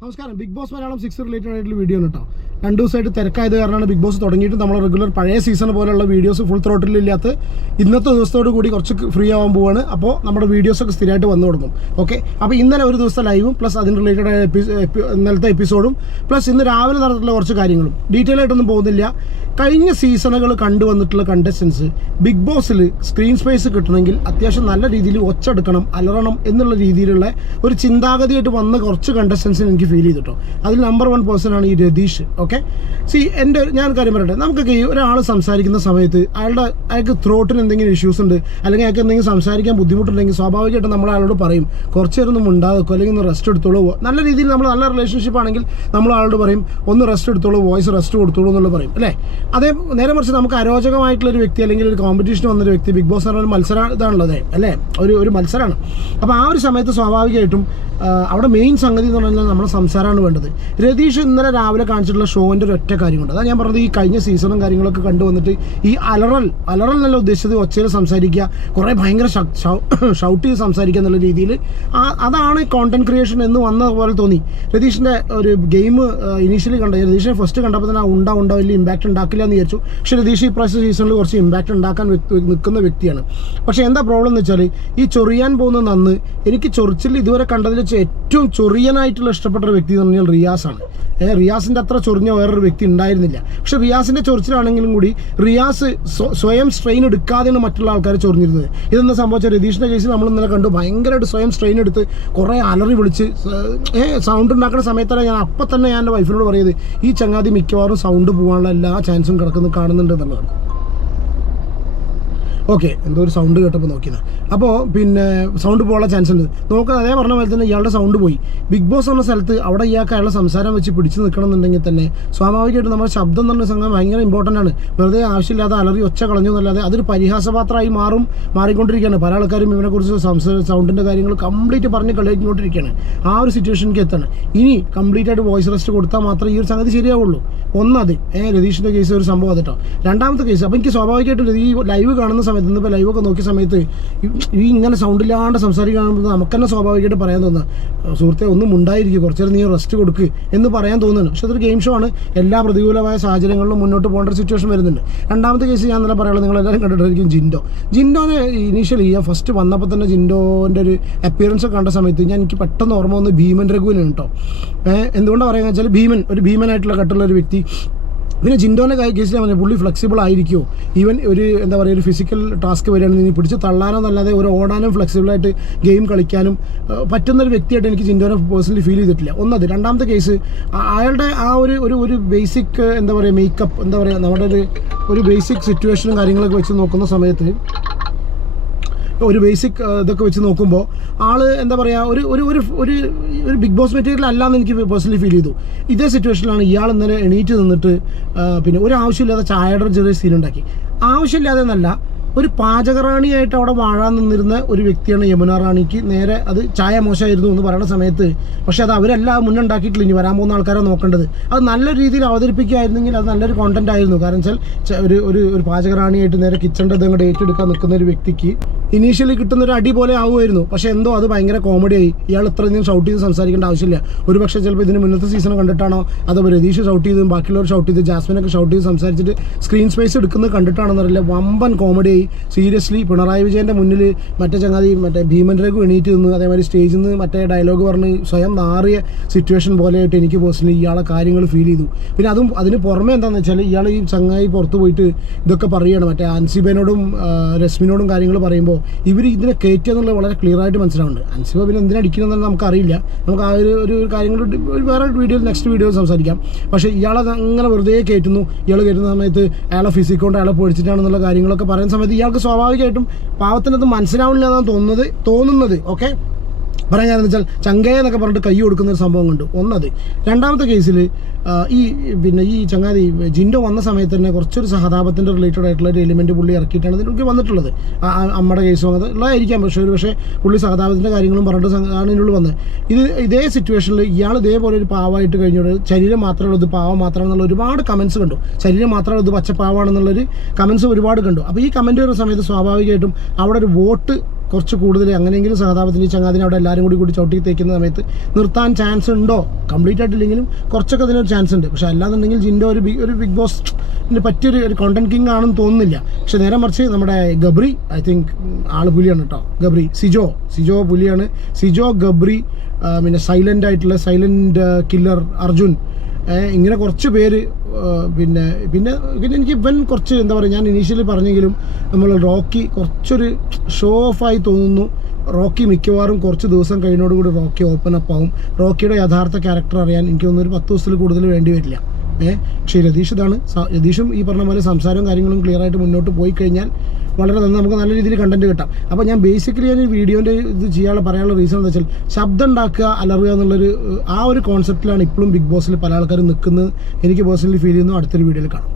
നമസ്കാരം. Big boss Malayalam 6 related ആയിട്ടുള്ള video ആണ് കേട്ടോ. 2 ദിവസമായിട്ട് തിരക്കായത് കാരണമാണ് ബിഗ് ബോസ് തുടങ്ങിയിട്ട് നമ്മൾ റെഗുലർ പഴയ സീസൺ പോലെയുള്ള വീഡിയോസ് ഫുൾ ത്രോട്ടിലില്ലാത്ത ഇന്നത്തെ ദിവസത്തോട് കൂടി കുറച്ച് ഫ്രീ ആവാൻ പോവാണ്. അപ്പോൾ നമ്മുടെ വീഡിയോസൊക്കെ സ്ഥിരമായിട്ട് വന്നു തുടങ്ങും. ഓക്കെ, അപ്പോൾ ഇന്നലെ ഒരു ദിവസത്തെ ലൈവും പ്ലസ് അതിന് റിലേറ്റഡ് ആയ ഇന്നലത്തെ എപ്പിസോഡും പ്ലസ് ഇന്ന് രാവിലെ നടന്നിട്ടുള്ള കുറച്ച് കാര്യങ്ങളും ഡീറ്റെയിൽ ആയിട്ടൊന്നും പോകുന്നില്ല. കഴിഞ്ഞ സീസണുകൾ കണ്ടുവന്നിട്ടുള്ള കണ്ടസ്റ്റൻസ് ബിഗ് ബോസിൽ സ്ക്രീൻ സ്പേസ് കിട്ടണമെങ്കിൽ അത്യാവശ്യം നല്ല രീതിയിൽ ഒച്ചെടുക്കണം, അലറണം എന്നുള്ള രീതിയിലുള്ള ഒരു ചിന്താഗതിയായിട്ട് വന്ന കുറച്ച് കണ്ടസ്റ്റൻസിന് എനിക്ക് ഫീൽ ചെയ്തിട്ടോ. അതിൽ നമ്പർ 1 പേഴ്സണാണ് ഈ രതീഷ്. ഓക്കെ, ഞാൻ കാര്യം പറയട്ടെ, നമുക്കൊക്കെ ഈ ഒരാൾ സംസാരിക്കുന്ന സമയത്ത് അയാൾക്ക് ത്രോട്ടിന് എന്തെങ്കിലും ഇഷ്യൂസ് ഉണ്ട്, അല്ലെങ്കിൽ അയാൾക്ക് എന്തെങ്കിലും സംസാരിക്കാൻ ബുദ്ധിമുട്ടുണ്ടെങ്കിൽ സ്വാഭാവികമായിട്ടും നമ്മൾ അയാളോട് പറയും കുറച്ച് നേരം ഒന്നും ഉണ്ടാകും, അല്ലെങ്കിൽ ഒന്ന് റെസ്റ്റ് എടുത്തോളൂ. നല്ല രീതിയിൽ നമ്മൾ നല്ല റിലേഷൻഷിപ്പ് ആണെങ്കിൽ നമ്മൾ അയാളോട് പറയും ഒന്ന് റെസ്റ്റ് എടുത്തോളൂ, വോയിസ് റെസ്റ്റ് കൊടുത്തോളൂ എന്നുള്ള പറയും അല്ലേ. അതേ നേരെ മറിച്ച് നമുക്ക് അരോചകമായിട്ടുള്ളൊരു വ്യക്തി അല്ലെങ്കിൽ ഒരു കോമ്പറ്റീഷൻ വന്നൊരു വ്യക്തി, ബിഗ് ബോസ് എന്ന് പറഞ്ഞ മത്സരം ഇതാണുള്ളത് അല്ലേ, ഒരു മത്സരമാണ്. അപ്പോൾ ആ ഒരു സമയത്ത് സ്വാഭാവികമായിട്ടും അവിടെ മെയിൻ സംഗതി എന്ന് പറഞ്ഞാൽ നമ്മുടെ സംസാരമാണ് വേണ്ടത്. രതീഷ് ഇന്നലെ രാവിലെ കാണിച്ചിട്ടുള്ള ഷോൻ്റെ ഒരു ഒറ്റ കാര്യമുണ്ട്. അതാണ് ഞാൻ പറഞ്ഞത്, ഈ കഴിഞ്ഞ സീസണും കാര്യങ്ങളൊക്കെ കണ്ടുവന്നിട്ട് ഈ അലറൽ എന്നല്ല ഉദ്ദേശിച്ചത് ഒച്ചയിൽ സംസാരിക്കുക, കുറേ ഭയങ്കര ഷൗട്ട് ചെയ്ത് സംസാരിക്കുക എന്നുള്ള രീതിയിൽ അതാണ് കോണ്ടന്റ് ക്രിയേഷൻ എന്ന് വന്ന പോലെ തോന്നി. രതീഷിൻ്റെ ഒരു ഗെയിം ഇനീഷ്യലി രതീഷിനെ ഫസ്റ്റ് കണ്ടപ്പോൾ തന്നെ ഉണ്ടാ വലിയ ഇമ്പാക്റ്റ് ഉണ്ടാക്കില്ല എന്ന് വിചാരിച്ചു. പക്ഷേ രതീഷ് ഈ പ്രാവശ്യം സീസണിൽ കുറച്ച് ഇമ്പാക്റ്റ് ഉണ്ടാക്കാൻ നിൽക്കുന്ന വ്യക്തിയാണ്. പക്ഷേ എന്താ പ്രോബ്ലം എന്ന് വെച്ചാൽ ഈ ചൊറിയാൻ പോകുന്ന നന്ന് എനിക്ക് ചൊറിച്ചിൽ ഇതുവരെ കണ്ടതിൽ വെച്ച് ഏറ്റവും ചൊറിയനായിട്ടുള്ള ഇഷ്ടപ്പെട്ട ഒരു വ്യക്തി എന്ന് പറഞ്ഞാൽ റിയാസാണ്. റിയാസിൻ്റെ അത്ര ചൊറിഞ്ഞ വേറൊരു വ്യക്തി ഉണ്ടായിരുന്നില്ല. പക്ഷേ റിയാസിൻ്റെ ചൊറിച്ചിലാണെങ്കിലും കൂടി റിയാസ് സ്വയം സ്ട്രെയിൻ എടുക്കാതെയാണ് മറ്റുള്ള ആൾക്കാർ ചൊറിഞ്ഞിരുന്നത്. ഇതെന്താ സംഭവിച്ചാൽ രതീഷിൻ്റെ കേസിൽ നമ്മൾ ഇന്നലെ കണ്ടു, ഭയങ്കരമായിട്ട് സ്വയം സ്ട്രെയിൻ എടുത്ത് കുറേ അലറി വിളിച്ച് സൗണ്ട് ഉണ്ടാക്കുന്ന സമയത്താണ് ഞാൻ അപ്പം തന്നെ ഞാൻ എൻ്റെ വൈഫിനോട് പറയുന്നത് ഈ ചങ്ങാതി മിക്കവാറും സൗണ്ട് പോകാനുള്ള എല്ലാ ചാൻസും കാണുന്നുണ്ട് എന്നുള്ളതാണ്. ഓക്കെ, എന്തോ ഒരു സൗണ്ട് കേട്ടപ്പോൾ നോക്കിയതാണ്. അപ്പോൾ പിന്നെ സൗണ്ട് പോകാനുള്ള ചാൻസ് ഉണ്ട് നോക്കുക. അതേ പറഞ്ഞ പോലെ തന്നെ ഇയാളുടെ സൗണ്ട് പോയി. ബിഗ് ബോസ് എന്ന സ്ഥലത്ത് അവിടെ ഇയാൾക്ക് അയാളുടെ സംസാരം വെച്ച് പിടിച്ച് നിൽക്കണം എന്നുണ്ടെങ്കിൽ തന്നെ സ്വാഭാവികമായിട്ടും നമ്മുടെ ശബ്ദം എന്ന് പറഞ്ഞ സംഗതി ഭയങ്കര ഇമ്പോർട്ടൻ്റ് ആണ്. വെറുതെ ആവശ്യമില്ലാതെ അലറി ഒച്ച കളഞ്ഞു എന്നല്ലാതെ അതൊരു പരിഹാസപാത്രമായി മാറിക്കൊണ്ടിരിക്കുകയാണ്. പല ആൾക്കാരും ഇവനെക്കുറിച്ച് സൗണ്ടിൻ്റെ കാര്യങ്ങൾ കംപ്ലീറ്റ് പറഞ്ഞ് കളിക്കൊണ്ടിരിക്കുകയാണ്. ആ ഒരു സിറ്റുവേഷനിലേക്ക് എത്തണം. ഇനി കംപ്ലീറ്റ് ആയിട്ട് വോയിസ് റെസ്റ്റ് കൊടുത്താൽ മാത്രമേ ഈ ഒരു സംഗതി ശരിയാവുള്ളൂ. ഒന്നത് രതീഷിൻ്റെ കേസ് ഒരു സംഭവം അതിട്ടോ. രണ്ടാമത്തെ കേസ്, അപ്പോൾ എനിക്ക് സ്വാഭാവികമായിട്ടും ഈ ലൈവ് കാണുന്ന സമയത്ത് ഇന്നിപ്പോൾ ലൈവൊക്കെ നോക്കിയ സമയത്ത് ഈ ഇങ്ങനെ സൗണ്ടില്ലാണ്ട് സംസാരിക്കുകയാണെങ്കിൽ നമുക്ക് തന്നെ സ്വാഭാവികമായിട്ട് പറയാൻ തോന്നുക സുഹൃത്തെ ഒന്നും ഉണ്ടായിരിക്കും, കുറച്ച് നേരം നീ റെസ്റ്റ് കൊടുക്കുക എന്ന് പറയാൻ തോന്നുന്നു. പക്ഷെ അതൊരു ഗെയിം ഷോ ആണ്. എല്ലാ പ്രതികൂലമായ സാഹചര്യങ്ങളിലും മുന്നോട്ട് പോകേണ്ട ഒരു സിറ്റുവേഷൻ വരുന്നുണ്ട്. രണ്ടാമത്തെ കേസ് ഞാൻ നല്ല പറയാനുള്ളത്, നിങ്ങളെല്ലാവരും കണ്ടിട്ടായിരിക്കും ജിൻഡോനെ ഇനീഷ്യലി ഫസ്റ്റ് വന്നപ്പോൾ തന്നെ ജിൻഡോൻ്റെ ഒരു അപ്പിയറൻസ് കണ്ട സമയത്ത് എനിക്ക് പെട്ടെന്ന് ഓർമ്മ വന്ന് ഭീമൻ രഘുവിനാണ് കേട്ടോ. എന്തുകൊണ്ടാണ് പറയുക വെച്ചാൽ ഒരു ഭീമനായിട്ടുള്ള കട്ടുള്ള ഒരു വ്യക്തി. പിന്നെ ജിൻഡോൻ്റെ കേസിൽ പറഞ്ഞാൽ പുള്ളി ഫ്ലെക്സിബിൾ ആയിരിക്കുമോ, ഈവൻ ഒരു എന്താ പറയുക ഒരു ഫിസിക്കൽ ടാസ്ക് വരികയാണെങ്കിൽ പിടിച്ച് തള്ളാനോ എന്നല്ലാതെ ഒരു ഓടാനും ഫ്ലെക്സിബിളായിട്ട് ഗെയിം കളിക്കാനും പറ്റുന്നൊരു വ്യക്തിയായിട്ട് എനിക്ക് ജിൻഡോനെ പേഴ്സണലി ഫീൽ ചെയ്തിട്ടില്ല. ഒന്നത്. രണ്ടാമത്തെ കേസ്, അയാളുടെ ആ ഒരു ബേസിക് എന്താ പറയുക മേക്കപ്പ്, എന്താ പറയുക നമ്മുടെ ഒരു ബേസിക് സിറ്റുവേഷനും കാര്യങ്ങളൊക്കെ വെച്ച് നോക്കുന്ന സമയത്ത് ഒരു ബേസിക് ഇതൊക്കെ വെച്ച് നോക്കുമ്പോൾ ആള് എന്താ പറയുക ഒരു ബിഗ് ബോസ് മെറ്റീരിയൽ അല്ലാന്ന് എനിക്ക് പേഴ്സണലി ഫീൽ ചെയ്തു. ഇതേ സിറ്റുവേഷനിലാണ് ഇയാൾ ഇന്നലെ എണീറ്റ് നിന്നിട്ട് പിന്നെ ഒരു ആവശ്യമില്ലാതെ ചായയുടെ ചെറിയ സീനുണ്ടാക്കി. ആവശ്യമില്ലാതെ എന്നല്ല, ഒരു പാചകറാണിയായിട്ട് അവിടെ വാഴാൻ നിന്നിരുന്ന ഒരു വ്യക്തിയാണ് യമുന റാണിക്ക് നേരെ അത് ചായ മോശമായിരുന്നു എന്ന് പറയുന്ന സമയത്ത്, പക്ഷെ അത് അവരെല്ലാം മുന്നുണ്ടാക്കിയിട്ടില്ല. ഇനി വരാൻ പോകുന്ന ആൾക്കാരെ നോക്കേണ്ടത്. അത് നല്ലൊരു രീതിയിൽ അവതരിപ്പിക്കുകയായിരുന്നെങ്കിൽ അത് നല്ലൊരു കോണ്ടന്റ് ആയിരുന്നു. കാരണം വെച്ചാൽ ഒരു പാചകറാണിയായിട്ട് നേരെ കിച്ചണിൻ്റെ ഇത് അങ്ങോട്ട് ഏറ്റെടുക്കാൻ നിൽക്കുന്ന ഒരു വ്യക്തിക്ക് ഇനീഷ്യലി കിട്ടുന്ന ഒരു അടി പോലെ ആവുമായിരുന്നു. പക്ഷേ എന്തോ അത് ഭയങ്കര കോമഡിയായി. ഇയാൾ ഇത്രയധികം ഷൗട്ട് ചെയ്ത് സംസാരിക്കേണ്ട ആവശ്യമില്ല. ഒരു പക്ഷേ ചിലപ്പോൾ ഇതിന് മുന്നത്തെ സീസൺ കണ്ടിട്ടാണോ അതോ രതീഷ് ഷൗട്ട് ചെയ്തും ബാക്കിയുള്ളവർ ഷൗട്ട് ചെയ്ത് ജാസ്മിനൊക്കെ ഷൗട്ട് ചെയ്ത് സംസാരിച്ചിട്ട് സ്ക്രീൻ സ്പേസ് എടുക്കുന്നത് കണ്ടിട്ടാണെന്നറിയില്ല. വമ്പൻ കോമഡിയായി. സീരിയസ്ലി പിണറായി വിജയൻ്റെ മുന്നിൽ മറ്റേ ഭീമൻ രഘു എണീറ്റ് നിന്ന് അതേമാതിരി സ്റ്റേജിൽ നിന്ന് മറ്റേ ഡയലോഗ് പറഞ്ഞ് സ്വയം നാറിയ സിറ്റുവേഷൻ പോലെയായിട്ട് എനിക്ക് പേഴ്സണലി ഇയാളെ കാര്യങ്ങൾ ഫീൽ ചെയ്തു. പിന്നെ അതിന് പുറമെ എന്താണെന്ന് വെച്ചാൽ ഇയാൾ ഈ ചങ്ങായി പുറത്ത് പോയിട്ട് ഇതൊക്കെ പറയുകയാണ്, മറ്റേ അൻസിബേനോടും രശ്മിനോടും കാര്യങ്ങൾ പറയുമ്പോൾ ഇവർ ഇതിനെ കയറ്റുക എന്നുള്ളത് വളരെ ക്ലിയർ ആയിട്ട് മനസ്സിലാവുന്നുണ്ട്. അൻസിബ പിന്നെ എന്തിനടിക്കണമെന്ന് നമുക്കറിയില്ല. നമുക്ക് ആ ഒരു കാര്യങ്ങൾ വേറെ നെക്സ്റ്റ് വീഡിയോയിൽ സംസാരിക്കാം. പക്ഷേ ഇയാളത് അങ്ങനെ വെറുതെ കയറ്റുന്നു. ഇയാൾ കയറ്റുന്ന സമയത്ത് അയാളെ ഫിസിക് കൊണ്ട് അയാളെ പൊടിച്ചിട്ടാണെന്നുള്ള കാര്യങ്ങളൊക്കെ പറയുന്ന സമയത്ത് ഇയാൾക്ക് സ്വാഭാവികമായിട്ടും പാവത്തിനത് മനസ്സിലാവില്ല എന്നാണ് തോന്നുന്നത്. ഓക്കെ, പറയാൻ കാരണം വെച്ചാൽ ചങ്കയ എന്നൊക്കെ പറഞ്ഞിട്ട് കൈ കൊടുക്കുന്ന ഒരു സംഭവം കണ്ടു. ഒന്നത്. രണ്ടാമത്തെ കേസിൽ ഈ ചങ്ങാതി ജിൻഡോ വന്ന സമയത്ത് തന്നെ കുറച്ചൊരു സഹതാപത്തിൻ്റെ റിലേറ്റഡ് ആയിട്ടുള്ള ഒരു എലിമെൻറ്റ് പുള്ളി ഇറക്കിയിട്ടാണ് ഇതിനൊക്കെ വന്നിട്ടുള്ളത്. അമ്മയുടെ കേസും അത് ഉള്ളതായിരിക്കാം. പക്ഷേ പുള്ളി സഹതാപത്തിൻ്റെ കാര്യങ്ങളും പറഞ്ഞിട്ട് ഇതിനുള്ളിൽ വന്നത്. ഇതേ സിറ്റുവേഷനിൽ ഇയാൾ ഇതേപോലെ ഒരു പാവമായിട്ട് കഴിഞ്ഞോട് ശരീരം മാത്രമേ ഉള്ളൂ, ഇത് പാവം മാത്രമാണെന്നുള്ള ഒരുപാട് കമൻസ് കണ്ടു. ശരീരം മാത്രമേ ഇത് പച്ചപ്പാവാണെന്നുള്ളൊരു കമൻസ് ഒരുപാട് കണ്ടു. അപ്പോൾ ഈ കമൻറ്റ് വരുന്ന സമയത്ത് സ്വാഭാവികമായിട്ടും അവിടെ ഒരു വോട്ട് കുറച്ച് കൂടുതൽ അങ്ങനെയെങ്കിലും സഹതാപത്തിൻ്റെ ചങ്ങാതിനെ അവിടെ എല്ലാവരും കൂടി ചവിട്ടി തേക്കുന്ന സമയത്ത് നിർത്താൻ ചാൻസ് ഉണ്ടോ? കംപ്ലീറ്റ് ആയിട്ടില്ലെങ്കിലും കുറച്ചൊക്കെ അതിനൊരു ചാൻസ് ഉണ്ട്. പക്ഷേ അല്ലാന്നുണ്ടെങ്കിൽ ജിൻഡോ ഒരു ബിഗ് ബോസിന് പറ്റിയൊരു കോണ്ടന്റ് കിങ് ആണെന്ന് തോന്നുന്നില്ല. പക്ഷെ നേരെ മറിച്ച് നമ്മുടെ ഗബ്രി, ഐ തിങ്ക് ആള് പുലിയാണ് കേട്ടോ. ഗബ്രി, സിജോ പുലിയാണ്. സിജോ, ഗബ്രി, പിന്നെ സൈലന്റ് കില്ലർ അർജുൻ, ഇങ്ങനെ കുറച്ച് പേര്. പിന്നെ എനിക്ക് ഇവൻ കുറച്ച് എന്താ പറയുക, ഞാൻ ഇനീഷ്യലി പറഞ്ഞെങ്കിലും നമ്മൾ റോക്കി കുറച്ചൊരു ഷോ ഓഫായി തോന്നുന്നു. റോക്കി മിക്കവാറും കുറച്ച് ദിവസം കഴിഞ്ഞോടുകൂടി റോക്കി ഓപ്പൺ അപ്പ് ആവും. റോക്കിയുടെ യഥാർത്ഥ ക്യാരക്ടർ അറിയാൻ എനിക്ക് തോന്നുന്നു ഒരു 10 ദിവസത്തിൽ കൂടുതൽ വേണ്ടി വരില്ല. പക്ഷേ രതീഷും ഈ പറഞ്ഞ പോലെ സംസാരവും കാര്യങ്ങളും ക്ലിയർ ആയിട്ട് മുന്നോട്ട് പോയി കഴിഞ്ഞാൽ വളരെ നമുക്ക് നല്ല രീതിയിൽ കണ്ടന്റ് കിട്ടാം. അപ്പോൾ ഞാൻ ബേസിക്കലി ഞാൻ ഈ വീഡിയോൻ്റെ ഇത് പറയാനുള്ള റീസൺ എന്താ വെച്ചാൽ, ശബ്ദം ഉണ്ടാക്കുക, അലറുക എന്നുള്ളൊരു ആ ഒരു കോൺസെപ്റ്റിലാണ് ഇപ്പോഴും ബിഗ് ബോസിൽ പല ആൾക്കാരും നിൽക്കുന്നത്. എനിക്ക് പേഴ്സണലി ഫീൽ ചെയ്യുന്നു. അടുത്തൊരു വീഡിയോയിൽ കാണാം.